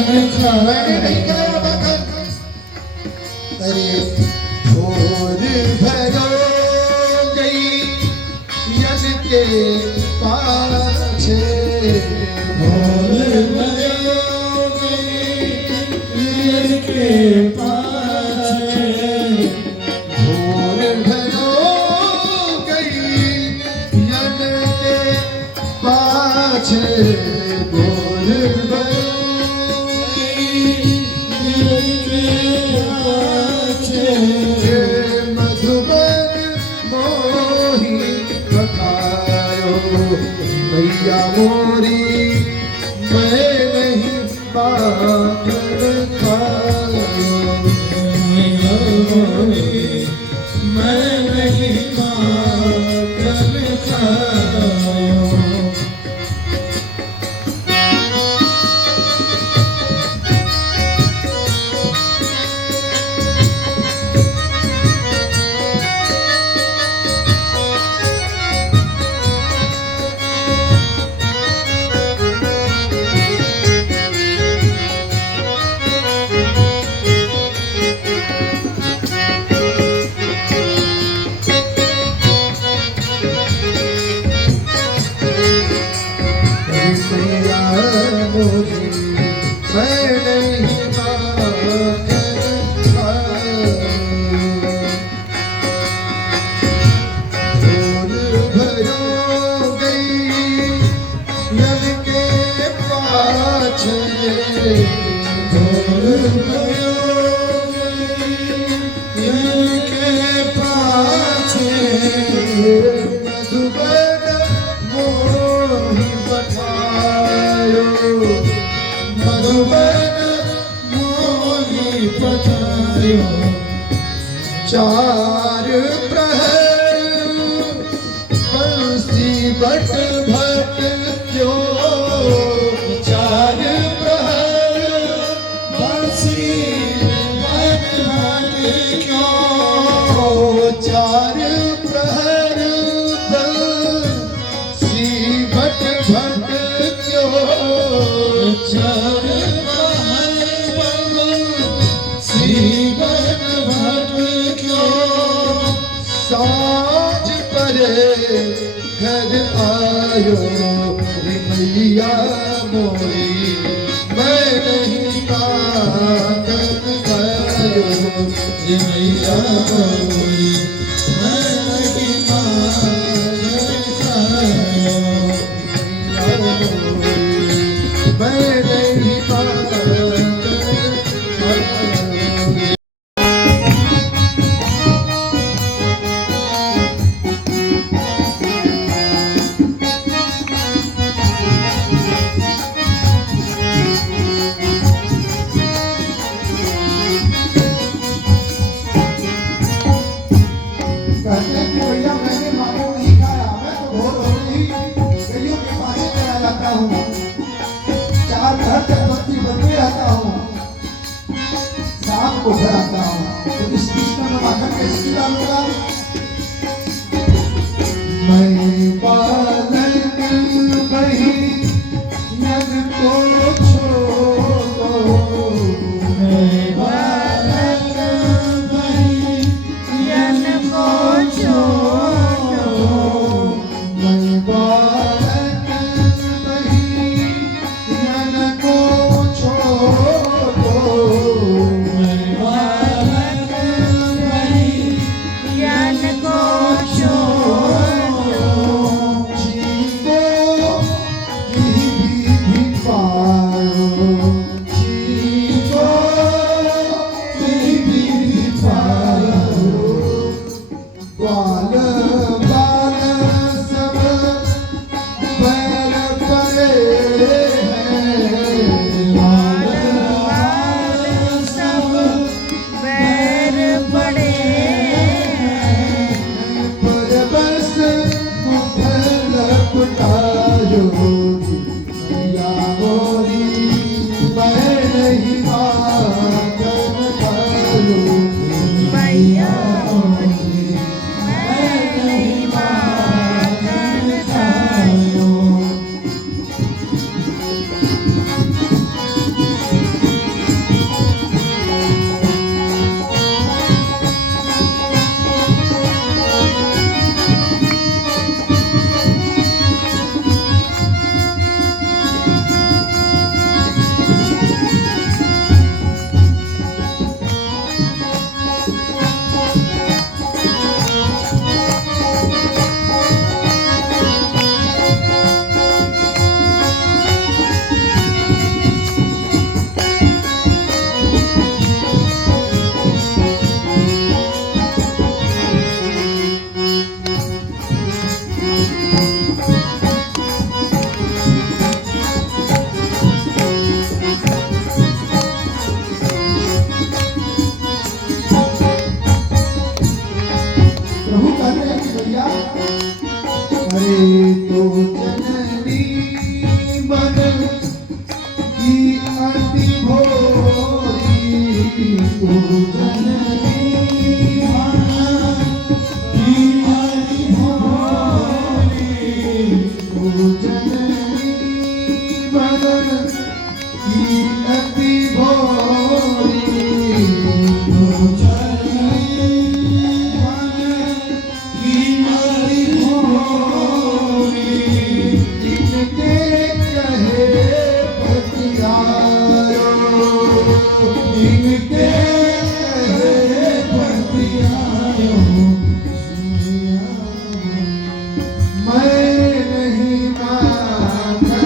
मैंने नहीं कराया बाकन अरे भोर भरो गई यन के पाछे भोर भरो गई यन के पाछे भोर भरो गई यन के पाछे भोर भरो मधुबन मोही बखायो मैया मोरी मैं नहीं बाकर खायो मैया मोरी मैं नहीं बाकर खायो चार प्रहर बंसी बट भट क्यों चार प्रहर बंसी बट भट क्यों चार प्रहर बंसी बट भट क्यों चार प्रहर बंसी बट साँझ परे घर आयो रे मैया मोरी मैं नहीं बाकन खायो रे मैया मोरी मैं नहीं बाकन खायो मैं नहीं बाकन को घर आता हूँ तो इस कृष्ण में माखन कैसे डालूंगा मैं पालन नहीं मन को छोड़ो मैं पालन नहीं मन को छोड़ो मैं पालन नहीं मन को छोड़ो अरे तो जननी मन की अति भोरी, तो जननी मन की अति भोरी, तो जननी मन की अति भोरी, तो जननी मन की अति भोरी, इनके कहे पतियारो, इनके कहे पतियारो, मैं नहीं मानता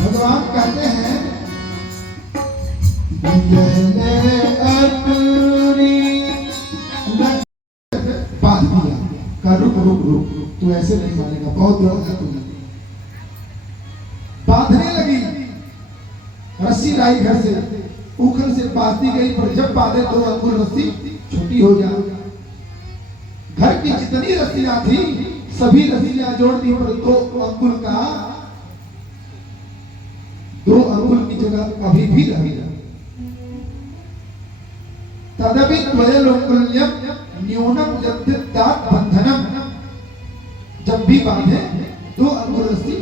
भगवान कहते हैं बात दिया का रुक रुक रुक तू ऐसे नहीं मानेगा, बहुत है तू। बांधने लगी, रस्सी लाई घर से, उखल से बांधती गई, पर जब बांधे तो अंगुल रस्सी छोटी हो जा। घर की जितनी रस्सियां थी सभी रस्सियां जोड़ दी, पर दो अंगुल की जगह अभी भी रही। तदपि त्वयलोकुल्यम न्यूनम यद्यदात बंधनम, जब भी बांधे 2 अंगुल रस्सी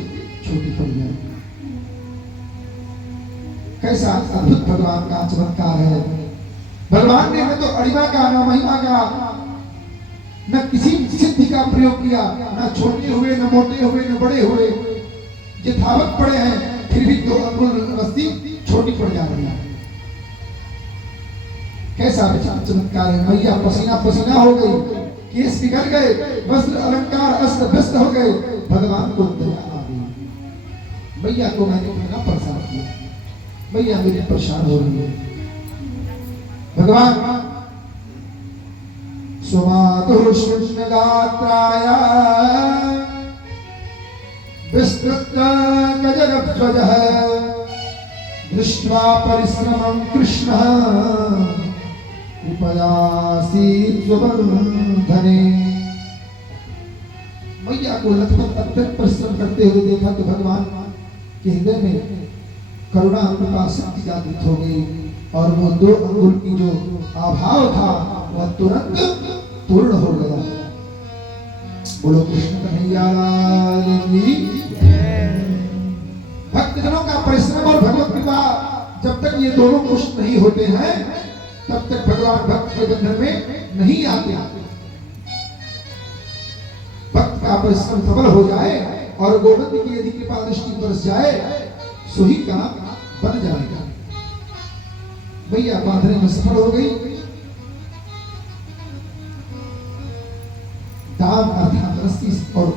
छोटी पड़ जाए। कैसा अद्भुत भगवान का चमत्कार है। भगवान ने न तो अड़िमा का न महिमा का न किसी सिद्धि का प्रयोग किया, न छोटे हुए न मोटे हुए न बड़े हुए, यथावत पड़े हैं, फिर भी 2 अंगुल रस्सी छोटी पड़ जा रही है। कैसा चमत्कार है। मैया पसीना पसीना हो गई, केस बिगड़ गए, वस्त्र अलंकार अस्त व्यस्त हो गए, भगवान को दया आ गई। मैया को मैंने इतना परेशान किया, मैया मेरी परेशान हो रही है। भगवान सुमातुष्ण गात्राया विस्तृत गजगध्वजः दृष्ट्वा परिश्रमं कृष्णः उपयासीत् स्वबन्धने। मैया को लखपत अत्यंत परिश्रम करते हुए देखा तो भगवान के हृदय में करुणा कृपा शक्ति जागृत हो गई, और वो 2 अंगुल की जो अभाव था वह तुरंत पूर्ण हो गया। बोलो कृष्ण कन्हैया लाल की। भक्तजनों का परिश्रम और भगवत कृपा जब तक ये दोनों पुष्ट नहीं होते हैं तब तक भगवान भक्त के बंधन में नहीं आते। भक्त का परिश्रम सफल हो जाए और गोविंद की यदि कृपा दृष्टि बरस जाए सो ही काम बन जाएगा। भैया बांधने में सफल हो गई। दाम अर्थात रस्सी और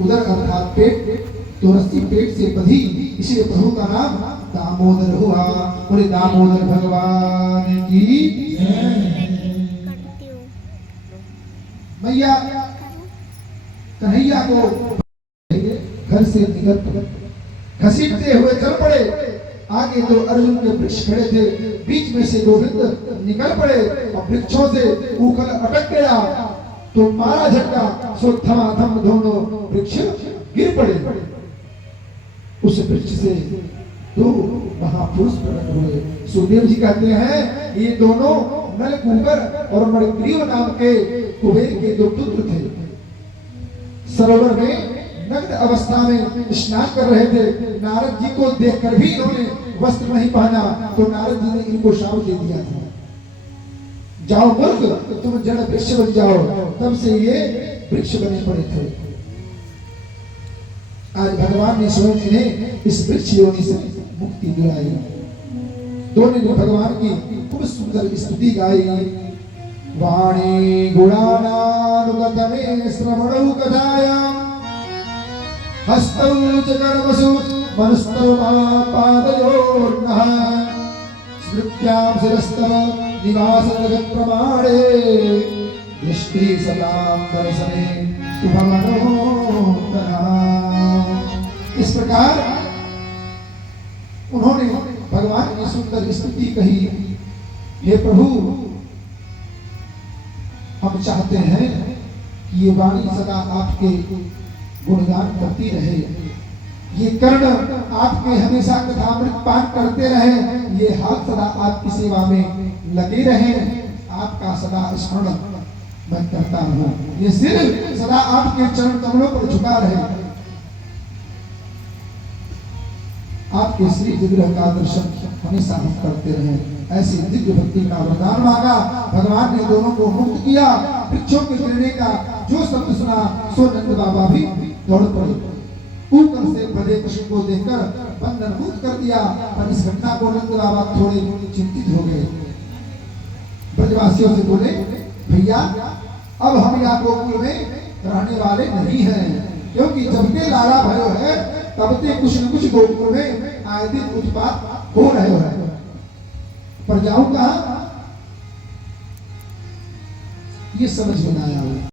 उदर अर्थात पेट, तो रस्सी पेट से बंधी, इसलिए प्रभु का नाम दामोदर हुआ। बोले दामोदर भगवान की। मैया कन्हैया को घर से निकल घसीटते हुए चल पड़े। आगे तो अर्जुन के वृक्ष खड़े थे, बीच में से गोविंद निकल पड़े और वृक्षों से ऊखल अटक गया। तो मारा झटका, सो धमाधम दोनों वृक्ष गिर पड़े। उस वृक्ष से दो महापुरुष प्रकट हुए। सुखदेव जी कहते हैं ये दोनों नलकूबर और मणिग्रीव नाम के कुबेर के दो पुत्र थे। सरोवर में नग्न अवस्था में स्नान कर रहे थे। नारद जी को देखकर भी इन्होंने वस्त्र नहीं पहना, तो नारद जी ने इनको शाप दे दिया था, जाओ मूर्ख, तुम जड़ वृक्ष बन जाओ। तब से ये वृक्ष बने पड़े थे। आज भगवान ने स्वयं इन्हें इस वृक्ष योनि से मुक्ति दिलाई। दोनों ने भगवान की खूब सुंदर स्तुति गाई। वाणी गुणानानुगतमे श्रवणौ कथायां हस्तौ च कर्मसु मनस्तव पादयोर्नः स्मृत्यां शिरस्तव निवास जगत् प्रमाणे दृष्टि सदां दर्शने शुभमनोत्तरा। इस प्रकार उन्होंने भगवान की सुंदर स्तुति कही। हे प्रभु, हम चाहते हैं कि ये वाणी सदा आपके गुणगान करती रहे, ये कर्ण आपके हमेशा कथामृत पान करते रहे, ये हाथ सदा आपकी सेवा में लगे रहे, आपका सदा स्मरण मैं करता हूँ, ये सिर सदा आपके चरण कमलों पर झुका रहे, आपके श्री विग्रह का दर्शन हमेशा हम करते रहे। ऐसी दिव्य भक्ति का वरदान मांगा। भगवान ने दोनों को मुक्त किया। वृक्षों के गिरने का जो शब्द सुना, सो नंद बाबा भी दौड़ पड़े। ऊपर से बड़े कृष्ण को देखकर बंधन मुक्त कर दिया। और इस घटना को नंद बाबा थोड़े चिंतित हो गए। ब्रजवासियों से बोले, भैया अब हम यहाँ गोकुल में रहने वाले नहीं हैं, क्योंकि जब के लाला भयो है तब ते कुछ न कुछ गोकुल में आए दिन उत्पात हो रहे हैं, पर जाऊं कहां, ये समझ में ना आया।